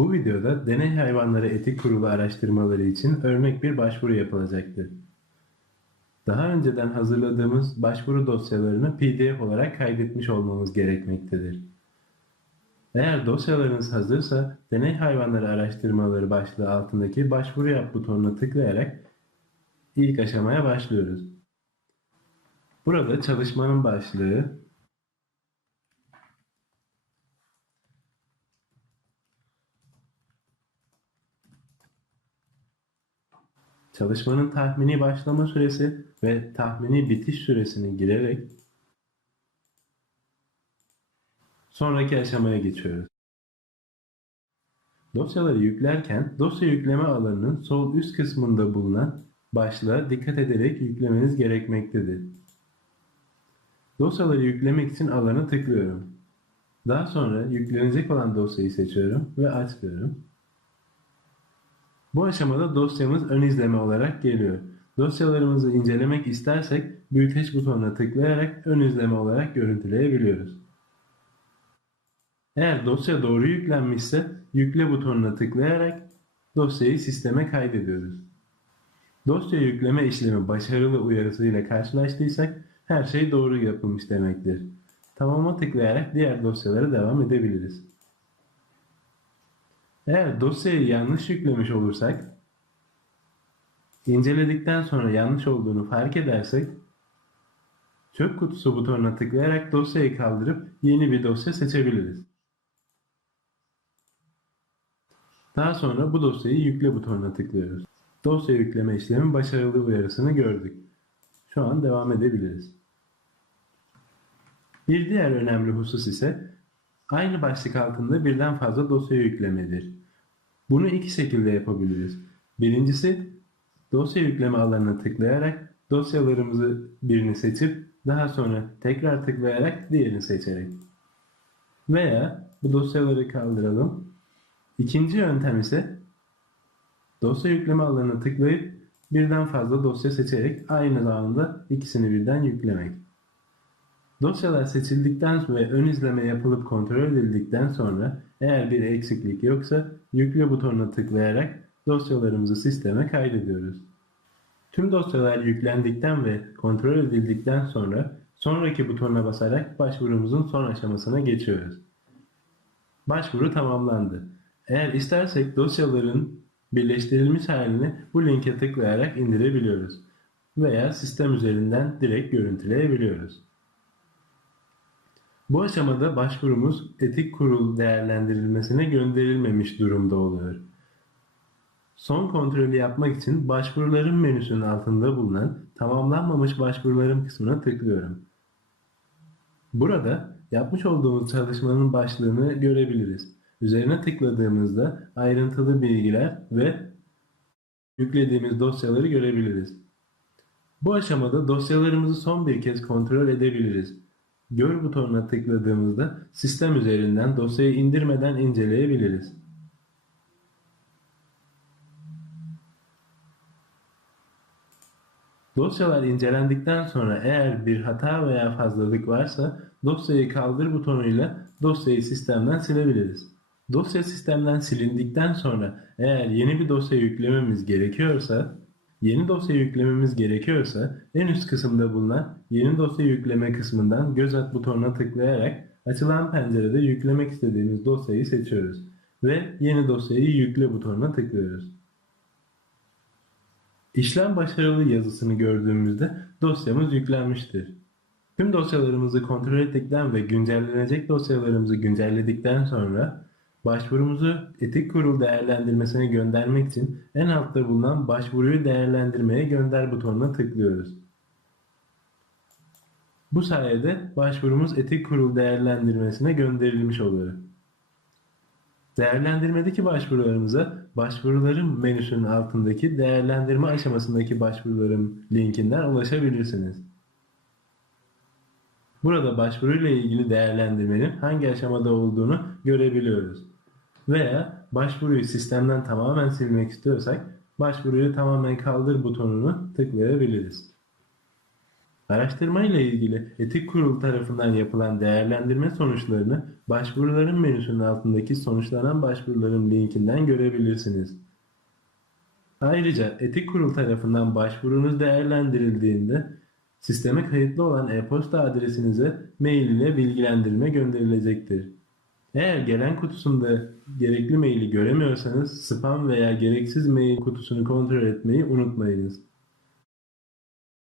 Bu videoda deney hayvanları etik kurulu araştırmaları için örnek bir başvuru yapılacaktır. Daha önceden hazırladığımız başvuru dosyalarını PDF olarak kaydetmiş olmamız gerekmektedir. Eğer dosyalarınız hazırsa, deney hayvanları araştırmaları başlığı altındaki başvuru yap butonuna tıklayarak ilk aşamaya başlıyoruz. Burada çalışmanın başlığı, çalışmanın tahmini başlama süresi ve tahmini bitiş süresini girerek sonraki aşamaya geçiyoruz. Dosyaları yüklerken dosya yükleme alanının sol üst kısmında bulunan başlığa dikkat ederek yüklemeniz gerekmektedir. Dosyaları yüklemek için alana tıklıyorum. Daha sonra yüklenecek olan dosyayı seçiyorum ve aç diyorum. Bu aşamada dosyamız ön izleme olarak geliyor. Dosyalarımızı incelemek istersek büyüteç butonuna tıklayarak ön izleme olarak görüntüleyebiliyoruz. Eğer dosya doğru yüklenmişse yükle butonuna tıklayarak dosyayı sisteme kaydediyoruz. Dosya yükleme işlemi başarılı uyarısıyla karşılaştıysak her şey doğru yapılmış demektir. Tamam'a tıklayarak diğer dosyalara devam edebiliriz. Eğer dosyayı yanlış yüklemiş olursak, inceledikten sonra yanlış olduğunu fark edersek, çöp kutusu butonuna tıklayarak dosyayı kaldırıp yeni bir dosya seçebiliriz. Daha sonra bu dosyayı yükle butonuna tıklıyoruz. Dosya yükleme işlemi başarılı uyarısını gördük. Şu an devam edebiliriz. Bir diğer önemli husus ise aynı başlık altında birden fazla dosya yüklemedir. Bunu iki şekilde yapabiliriz. Birincisi, dosya yükleme alanına tıklayarak dosyalarımızı birini seçip daha sonra tekrar tıklayarak diğerini seçerek. Veya bu dosyaları kaldıralım. İkinci yöntem ise dosya yükleme alanına tıklayıp birden fazla dosya seçerek aynı zamanda ikisini birden yüklemek. Dosyalar seçildikten ve ön izleme yapılıp kontrol edildikten sonra eğer bir eksiklik yoksa yükle butonuna tıklayarak dosyalarımızı sisteme kaydediyoruz. Tüm dosyalar yüklendikten ve kontrol edildikten sonra sonraki butonuna basarak başvurumuzun son aşamasına geçiyoruz. Başvuru tamamlandı. Eğer istersek dosyaların birleştirilmiş halini bu linke tıklayarak indirebiliyoruz veya sistem üzerinden direkt görüntüleyebiliyoruz. Bu aşamada başvurumuz etik kurul değerlendirilmesine gönderilmemiş durumda oluyor. Son kontrolü yapmak için başvuruların menüsünün altında bulunan tamamlanmamış başvurularım kısmına tıklıyorum. Burada yapmış olduğumuz çalışmanın başlığını görebiliriz. Üzerine tıkladığımızda ayrıntılı bilgiler ve yüklediğimiz dosyaları görebiliriz. Bu aşamada dosyalarımızı son bir kez kontrol edebiliriz. Gör butonuna tıkladığımızda sistem üzerinden dosyayı indirmeden inceleyebiliriz. Dosyalar incelendikten sonra eğer bir hata veya fazlalık varsa dosyayı kaldır butonuyla dosyayı sistemden silebiliriz. Dosya sistemden silindikten sonra eğer yeni bir dosya yüklememiz gerekiyorsa en üst kısımda bulunan yeni dosya yükleme kısmından göz at butonuna tıklayarak açılan pencerede yüklemek istediğimiz dosyayı seçiyoruz ve yeni dosyayı yükle butonuna tıklıyoruz. İşlem başarılı yazısını gördüğümüzde dosyamız yüklenmiştir. Tüm dosyalarımızı kontrol ettikten ve güncellenecek dosyalarımızı güncelledikten sonra başvurumuzu etik kurul değerlendirmesine göndermek için en altta bulunan başvuruyu değerlendirmeye gönder butonuna tıklıyoruz. Bu sayede başvurumuz etik kurul değerlendirmesine gönderilmiş oluyor. Değerlendirmedeki başvurularımıza başvuruların menüsünün altındaki değerlendirme aşamasındaki başvuruların linkinden ulaşabilirsiniz. Burada başvuruyla ilgili değerlendirmenin hangi aşamada olduğunu görebiliyoruz. Veya başvuruyu sistemden tamamen silmek istiyorsak başvuruyu tamamen kaldır butonunu tıklayabiliriz. Araştırma ile ilgili etik kurul tarafından yapılan değerlendirme sonuçlarını başvuruların menüsünün altındaki sonuçlanan başvuruların linkinden görebilirsiniz. Ayrıca etik kurul tarafından başvurunuz değerlendirildiğinde sisteme kayıtlı olan e-posta adresinize mail ile bilgilendirme gönderilecektir. Eğer gelen kutusunda gerekli maili göremiyorsanız spam veya gereksiz mail kutusunu kontrol etmeyi unutmayınız.